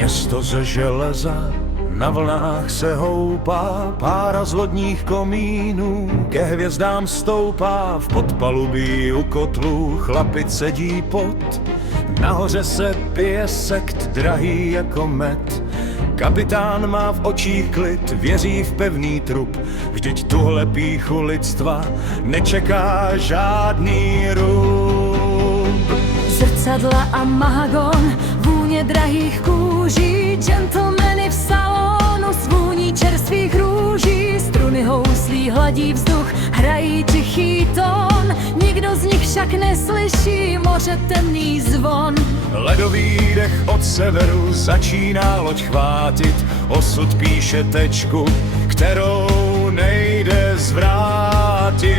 Město ze železa na vlnách se houpá, pára z lodních komínů ke hvězdám stoupá. V podpalubí u kotlů chlapit sedí pot, nahoře se pije sekt drahý jako med. Kapitán má v očích klid, věří v pevný trup, vždyť tuhle pýchu lidstva nečeká žádný rub. Zrcadla a mahagon, vůně drahých kůží, gentlemany v salonu s vůní čerstvých růží. Struny houslí hladí vzduch, hrají tichý tón, nikdo z nich však neslyší moře temný zvon. Ledový dech od severu začíná loď chvátit, osud píše tečku, kterou nejde zvrátit.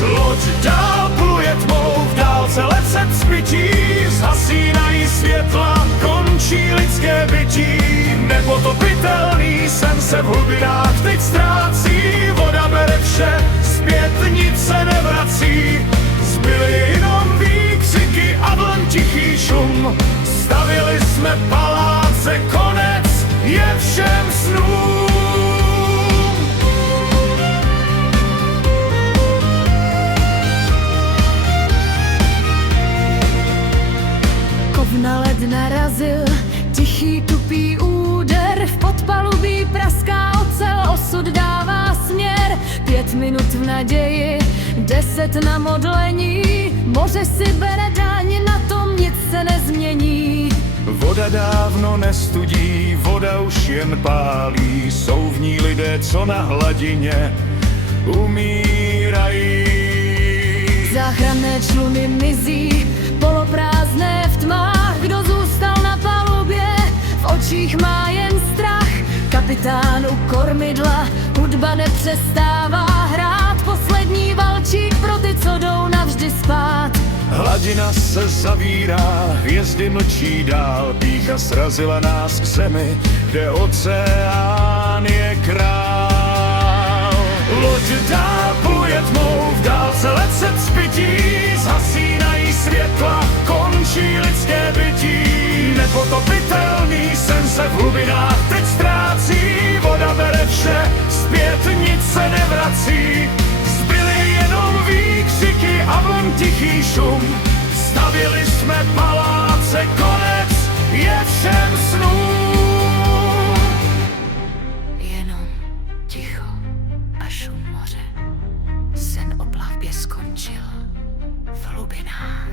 Loď dál pluje tmou, v dálce lecet zbytí, zhasínají světla, končí lidské bytí. Nepotopitelný sen se v hlubinách teď ztrácí, voda bere vše, zpět nic se nevrací. Zbyly jenom výkřiky a vln tichý šum, stavili jsme paláce, konec je všem snům. Na led narazil tichý tupý úder, v podpalubí praská ocel, osud dává směr. 5 minut v naději, 10 na modlení, moře si bere daň, na tom nic se nezmění. Voda dávno nestudí, voda už jen pálí, jsou v ní lidé, co na hladině umírají. Záchranné čluny mizí, poloprázdné v tmách, kdo zůstal na palubě, v očích má jen strach. Kapitán u kormidla, hudba nepřestává hrát, poslední valčík pro ty, co jdou navždy spát. Hladina se zavírá, hvězdy mlčí dál, pýcha srazila nás k zemi, kde oceán je král. Loď dál pluje tmou, v dálce lecet zbytí, zhasínají světla, končí lidské bytí. Nepotopitelný sen se v hlubinách teď ztrácí, voda bere vše, zpět nic se nevrací. Zbyly jenom výkřiky a vln tichý šum, stavili jsme paláce, konec je všem snům. Jenom ticho a šum moře, sen o plavbě skončil v hlubinách.